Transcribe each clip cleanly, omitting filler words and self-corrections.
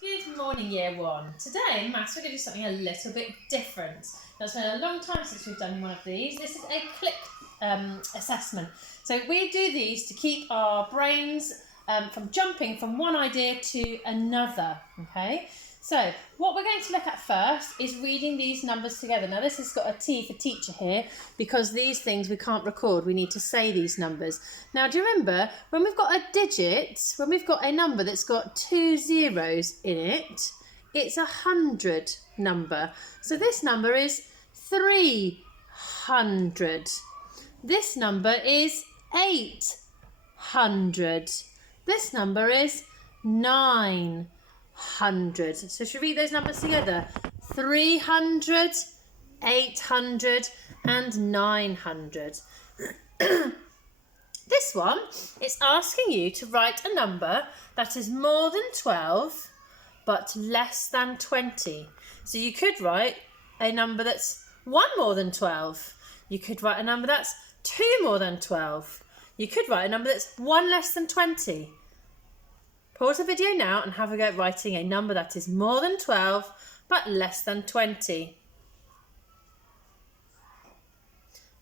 Good morning, Year 1. Today in Maths we're going to do something a little bit different. Now, it's been a long time since we've done one of these. This is a CLIC assessment. So we do these to keep our brains from jumping from one idea to another, okay? So what we're going to look at first is reading these numbers together. Now this has got a T for teacher here because these things we can't record. We need to say these numbers. Now do you remember when we've got a digit, when we've got a number that's got 2 zeros in it, it's 100 number. So this number is 300. This number is 800. This number is 900. So should we read those numbers together? 300, 800 and 900. This one is asking you to write a number that is more than 12 but less than 20. So you could write a number that's 1 more than 12. You could write a number that's 2 more than 12. You could write a number that's 1 less than 20. Pause the video now and have a go at writing a number that is more than 12 but less than 20.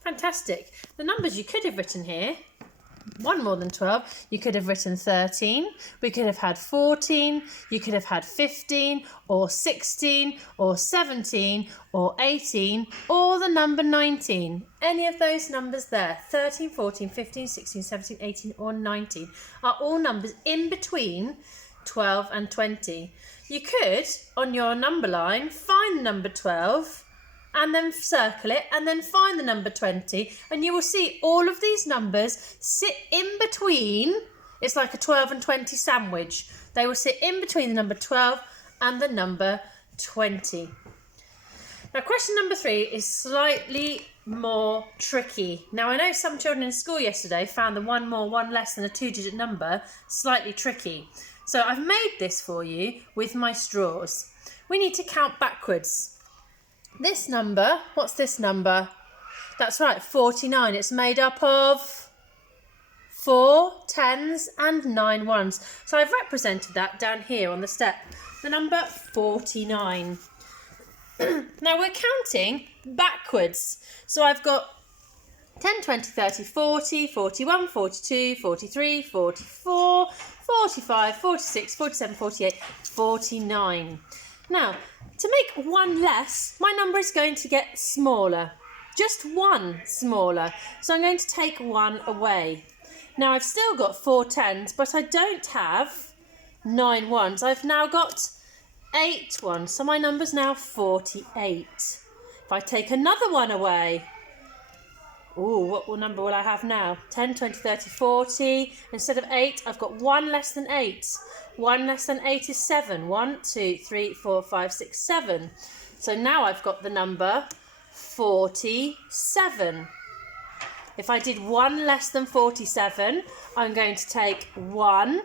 Fantastic. The numbers you could have written here, 1 more than 12, you could have written 13, we could have had 14, you could have had 15 or 16 or 17 or 18 or the number 19. Any of those numbers there, 13, 14, 15, 16, 17, 18 or 19 are all numbers in between 12 and 20. You could, on your number line, find the number 12 and then circle it and then find the number 20 and you will see all of these numbers sit in between. It's like a 12 and 20 sandwich. They will sit in between the number 12 and the number 20. Now question number 3 is slightly more tricky. Now I know some children in school yesterday found the 1 more, 1 less than a 2-digit number slightly tricky. So I've made this for you with my straws. We need to count backwards. This number, what's this number? That's right, 49. It's made up of 4 10s and 9 1s. So I've represented that down here on the step, the number 49. Now we're counting backwards. So I've got 10, 20, 30, 40, 41, 42, 43, 44, 45, 46, 47, 48, 49. Now, to make 1 less, my number is going to get smaller. Just 1 smaller. So I'm going to take 1 away. Now I've still got 4 10s, but I don't have 9 1s. I've now got 8 1s. So my number's now 48. If I take another 1 away, what number will I have now? 10, 20, 30, 40. Instead of 8, I've got 1 less than 8. 1 less than 8 is 7. 1, 2, 3, 4, 5, 6, 7. So now I've got the number 47. If I did 1 less than 47, I'm going to take 1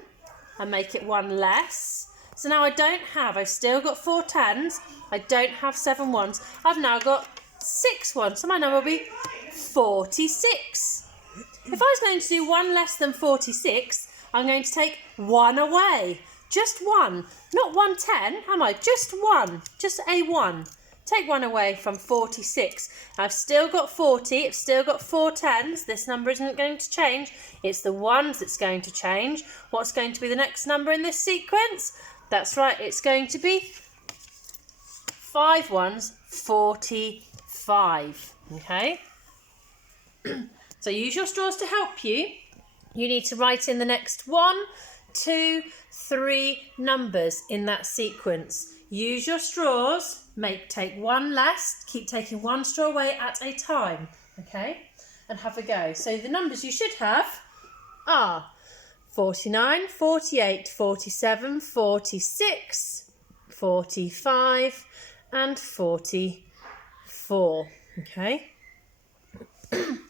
and make it 1 less. So now I've still got 4 10s. I don't have 7 1s. I've now got 6 1s. So my number will be 46. If I was going to do 1 less than 46, I'm going to take 1 away. Just 1. Not 1 10, am I? Just 1. Just a 1. Take 1 away from 46. I've still got 40. I've still got 4 10s. This number isn't going to change. It's the 1s that's going to change. What's going to be the next number in this sequence? That's right. It's going to be 5 1s, 45. Okay? So use your straws to help you. You need to write in the next 1, 2, 3 numbers in that sequence. Use your straws. Take 1 less. Keep taking 1 straw away at a time. Okay? And have a go. So the numbers you should have are 49, 48, 47, 46, 45 and 44. Okay?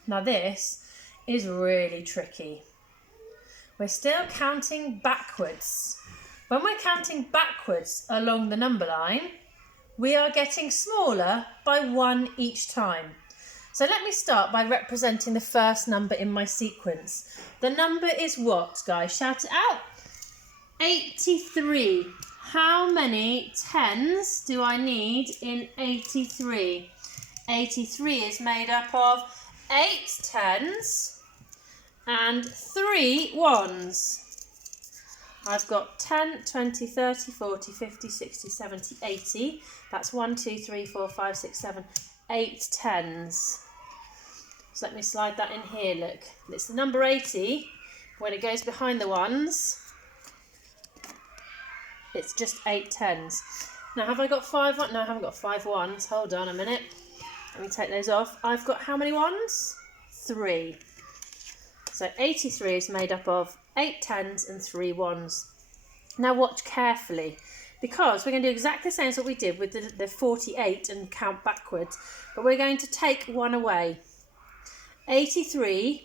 Now this is really tricky. We're still counting backwards. When we're counting backwards along the number line, we are getting smaller by 1 each time. So let me start by representing the first number in my sequence. The number is what, guys? Shout it out. 83. How many tens do I need in 83? 83 is made up of 8 tens and 3 ones. I've got 10, 20, 30, 40, 50, 60, 70, 80. That's 1, 2, 3, 4, 5, 6, 7, 8 tens. So let me slide that in here, look. It's the number 80. When it goes behind the ones, it's just 8 tens. Now, have I got 5 ones? No, I haven't got 5 ones. Hold on a minute. Let me take those off. I've got how many ones? 3. So 83 is made up of 8 tens and 3 ones. Now watch carefully, because we're going to do exactly the same as what we did with the 48 and count backwards, but we're going to take 1 away. 83,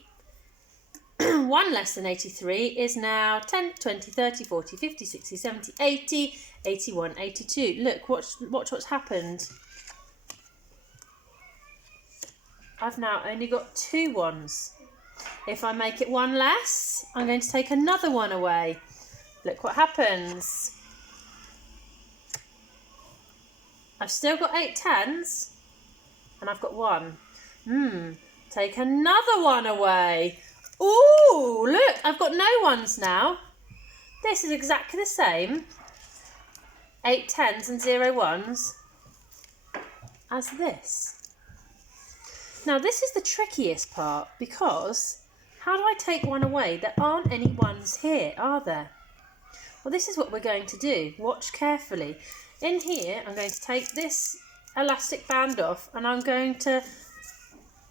1 less than 83 is now 10, 20, 30, 40, 50, 60, 70, 80, 81, 82. Look, watch what's happened. I've now only got 2 ones. If I make it 1 less, I'm going to take another 1 away. Look what happens. I've still got 8 tens and I've got 1. Take another 1 away. Ooh, look, I've got no ones now. This is exactly the same. 8 tens and 0 ones as this. Now, this is the trickiest part, because how do I take 1 away? There aren't any ones here, are there? Well, this is what we're going to do. Watch carefully. In here, I'm going to take this elastic band off and I'm going to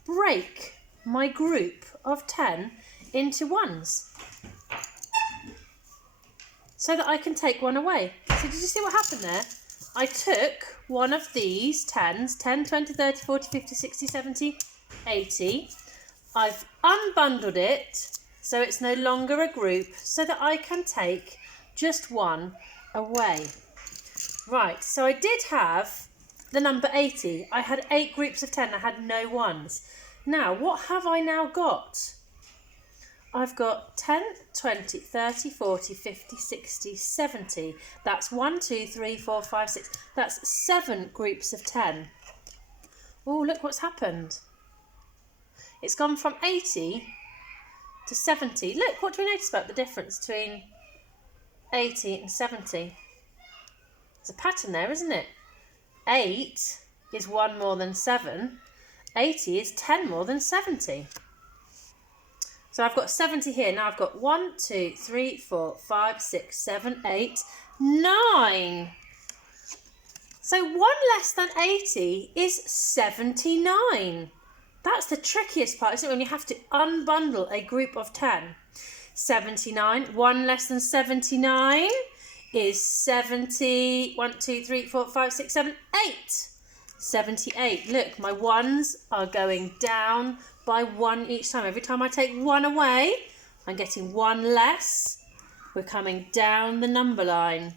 break my group of 10 into ones so that I can take 1 away. So did you see what happened there? I took one of these 10s, 10, 20, 30, 40, 50, 60, 70, 80. I've unbundled it so it's no longer a group, so that I can take just 1 away. Right, so I did have the number 80. I had 8 groups of 10. I had no ones. Now, what have I now got? I've got 10, 20, 30, 40, 50, 60, 70. That's 1, 2, 3, 4, 5, 6. That's 7 groups of 10. Oh, look what's happened. It's gone from 80 to 70. Look, what do we notice about the difference between 80 and 70? There's a pattern there, isn't it? 8 is 1 more than 7. 80 is 10 more than 70. So I've got 70 here. Now I've got 1, 2, 3, 4, 5, 6, 7, 8, 9. So 1 less than 80 is 79. That's the trickiest part, isn't it? When you have to unbundle a group of 10. 79, 1 less than 79 is 70. 1, 2, 3, 4, 5, 6, 7, 8. 78. Look, my ones are going down by 1 each time. Every time I take 1 away, I'm getting 1 less. We're coming down the number line.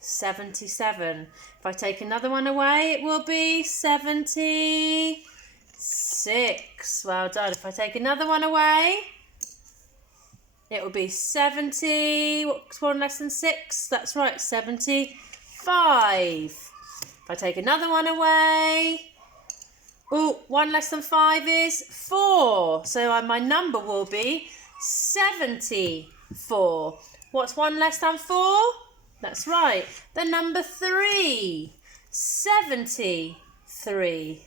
77. If I take another 1 away, it will be 76. Well done. If I take another 1 away, it will be 70. What's 1 less than 6? That's right, 75. If I take another 1 away, oh, 1 less than 5 is 4. So my number will be 74. What's 1 less than 4? That's right, the number 3. 73.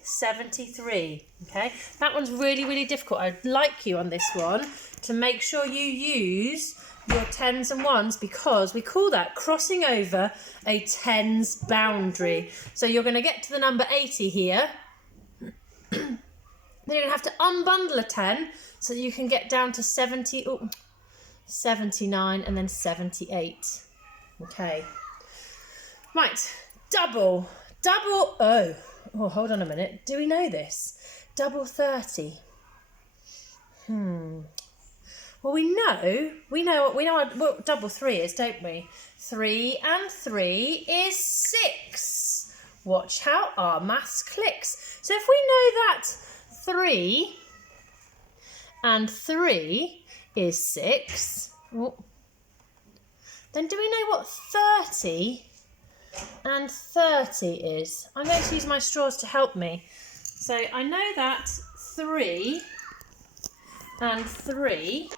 73. Okay, that one's really, really difficult. I'd like you on this one to make sure you use your 10s and 1s, because we call that crossing over a 10s boundary. So you're going to get to the number 80 here. Then you're going to have to unbundle a 10 so that you can get down to 70, 79 and then 78. Okay. Right, double, oh, hold on a minute. Do we know this? Double 30. Well, we know what double 3 is, don't we? 3 and 3 is 6. Watch how our maths clicks. So if we know that 3 and 3 is 6, then do we know what 30 and 30 is? I'm going to use my straws to help me. So I know that 3 and 3,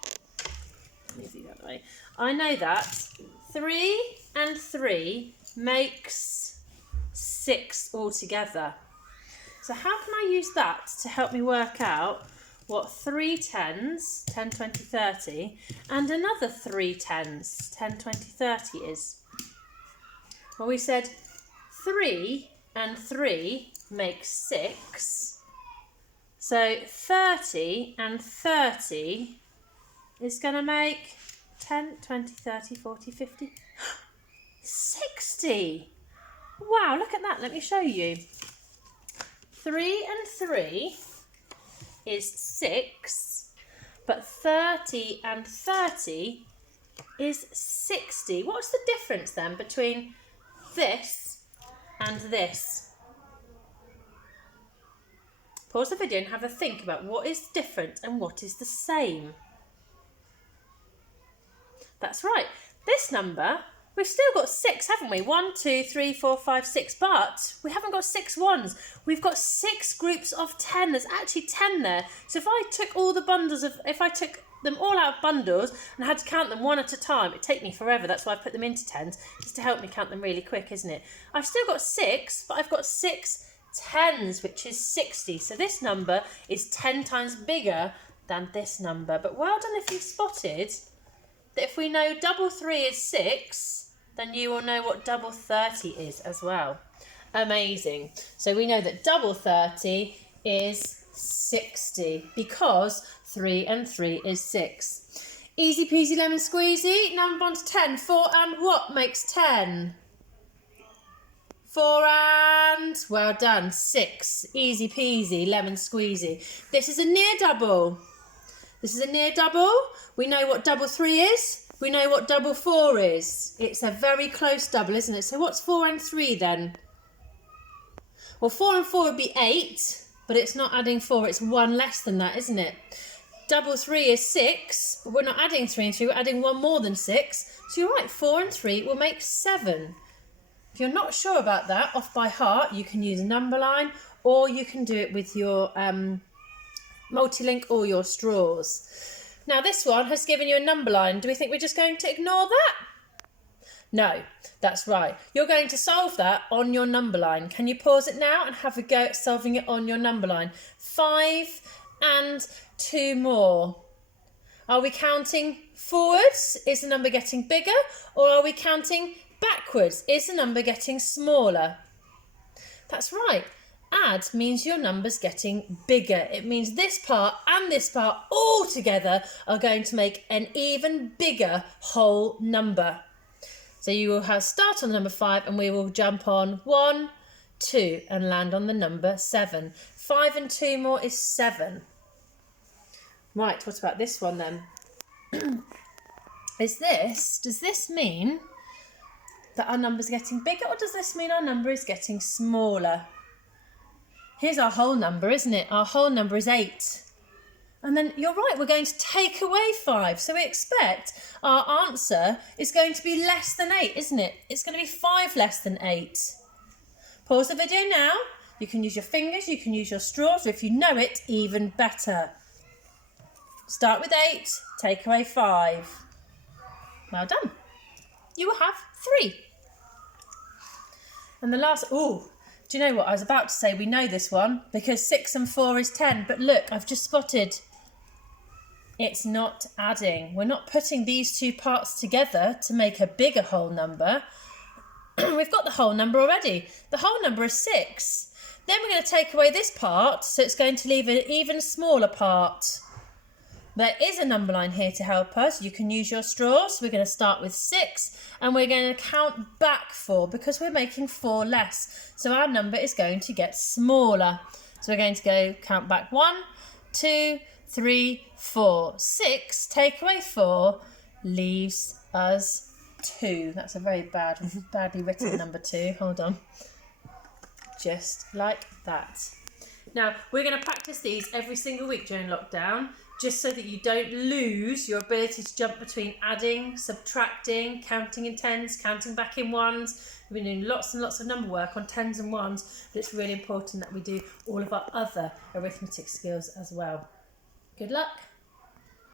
move you that way. I know that 3 and 3 makes 6 altogether. So how can I use that to help me work out what 3 10s, 10, 20, 30, and another 3 10s, 10, 20, 30 is? Well, we said 3 and 3 makes 6. So 30 and 30 is going to make 10, 20, 30, 40, 50, 60. Wow, look at that. Let me show you. 3 and 3 is 6, but 30 and 30 is 60. What's the difference then between this and this? Pause the video and have a think about what is different and what is the same. That's right. This number, we've still got 6, haven't we? 1, 2, 3, 4, 5, 6, but we haven't got 6 ones. We've got 6 groups of 10. There's actually 10 there. So if I took all the bundles of, if I took them all out of bundles and had to count them one at a time, it'd take me forever. That's why I put them into 10s, just to help me count them really quick, isn't it? I've still got 6, but I've got 6 10s, which is 60. So this number is 10 times bigger than this number. But well done if you've spotted that if we know double 3 is 6, then you will know what double 30 is as well. Amazing. So we know that double 30 is 60 because 3 and 3 is 6. Easy peasy lemon squeezy. Now I'm on to 10. 4 and what makes 10? 4 and, well done, 6. Easy peasy lemon squeezy. This is a near double. This is a near double. We know what double 3 is. We know what double 4 is. It's a very close double, isn't it? So what's 4 and 3 then? Well, 4 and 4 would be 8, but it's not adding 4. It's 1 less than that, isn't it? Double 3 is 6, but we're not adding 3 and 3. We're adding 1 more than 6. So you're right, 4 and 3 will make 7. If you're not sure about that, off by heart, you can use a number line, or you can do it with your multi-link or your straws. Now this one has given you a number line. Do we think we're just going to ignore that? No, that's right. You're going to solve that on your number line. Can you pause it now and have a go at solving it on your number line? 5 and 2 more. Are we counting forwards? Is the number getting bigger? Or are we counting backwards? Is the number getting smaller? That's right. Add means your number's getting bigger. It means this part and this part all together are going to make an even bigger whole number. So you will have start on the number 5 and we will jump on 1, 2 and land on the number 7. 5 and 2 more is 7. Right, what about this one then? Does this mean that our number's getting bigger, or does this mean our number is getting smaller? Here's our whole number, isn't it? Our whole number is 8. And then you're right, we're going to take away 5. So we expect our answer is going to be less than 8, isn't it? It's going to be 5 less than 8. Pause the video now. You can use your fingers, you can use your straws, or if you know it, even better. Start with 8, take away 5. Well done. You will have 3. And the last, do you know what? I was about to say we know this one because 6 and 4 is 10. But look, I've just spotted it's not adding. We're not putting these two parts together to make a bigger whole number. We've got the whole number already. The whole number is 6. Then we're going to take away this part, so it's going to leave an even smaller part. There is a number line here to help us. You can use your straws. We're going to start with 6 and we're going to count back 4 because we're making 4 less. So our number is going to get smaller. So we're going to go count back 1, 2, 3, 4. 6, take away 4, leaves us 2. That's a very badly written number 2. Hold on. Just like that. Now, we're going to practice these every single week during lockdown. just so that you don't lose your ability to jump between adding, subtracting, counting in tens, counting back in ones. We've been doing lots and lots of number work on tens and ones, but it's really important that we do all of our other arithmetic skills as well. Good luck.